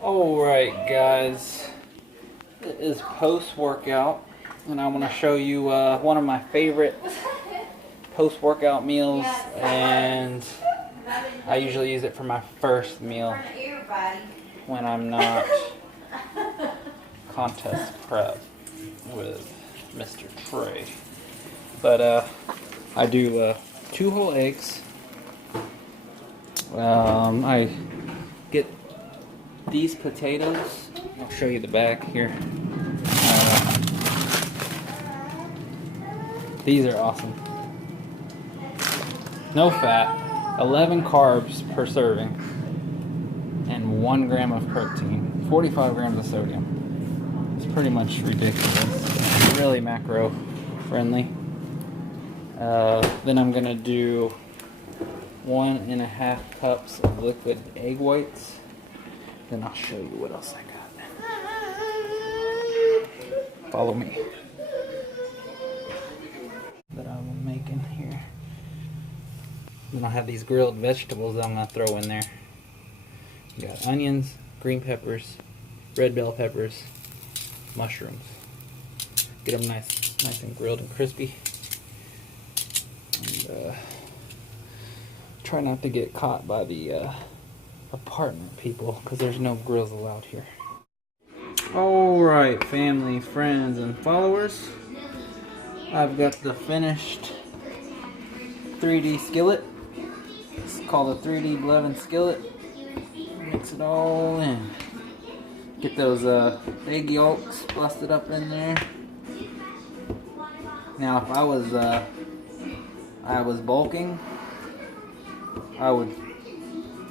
Alright guys, it is post-workout and I want to show you one of my favorite post-workout meals, and I usually use it for my first meal when I'm not contest prep with Mr. Trey. But I do 2 whole eggs. I get these potatoes. I'll show you the back here. These are awesome. No fat, 11 carbs per serving, and 1 gram of protein, 45 grams of sodium. It's pretty much ridiculous. Really macro friendly. Then I'm gonna do 1.5 cups of liquid egg whites. Then I'll show you what else I got. Follow me. That I'm making here. Then I'll have these grilled vegetables that I'm gonna throw in there. You got onions, green peppers, red bell peppers, mushrooms. Get them nice and grilled and crispy. And try not to get caught by the apartment people, because there's no grills allowed here. Alright, family, friends, and followers. I've got the finished 3D skillet. It's called a 3D Blevins skillet. Mix it all in. Get those egg yolks busted up in there. Now, if I was bulking, I would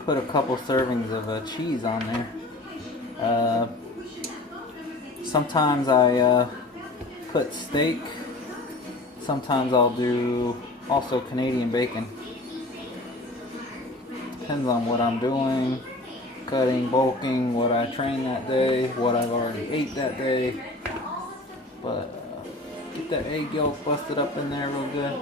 put a couple servings of cheese on there. Sometimes I put steak. Sometimes I'll do also Canadian bacon. Depends on what I'm doing, cutting, bulking, what I trained that day, what I've already ate that day. But get that egg yolk busted up in there real good.